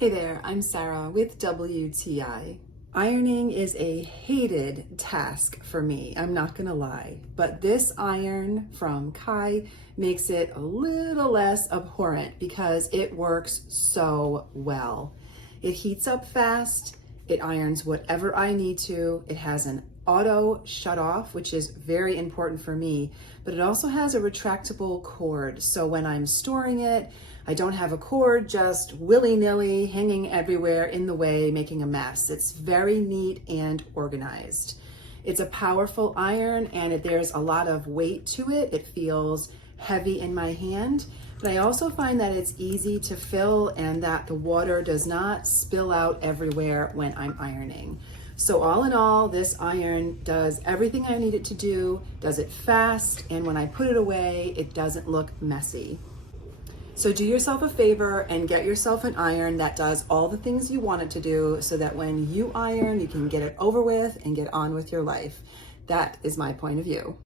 Hey there, I'm Sarah with WTI. Ironing is a hated task for me, I'm not gonna lie, but this iron from Kai makes it a little less abhorrent because it works so well. It heats up fast, it irons whatever I need to, it has an auto shut off, which is very important for me, but it also has a retractable cord. So when I'm storing it, I don't have a cord just willy-nilly hanging everywhere in the way, making a mess. It's very neat and organized. It's a powerful iron and there's a lot of weight to it. It feels heavy in my hand, but I also find that it's easy to fill and that the water does not spill out everywhere when I'm ironing. So all in all, this iron does everything I need it to do, does it fast, and when I put it away, it doesn't look messy. So do yourself a favor and get yourself an iron that does all the things you want it to do so that when you iron, you can get it over with and get on with your life. That is my point of view.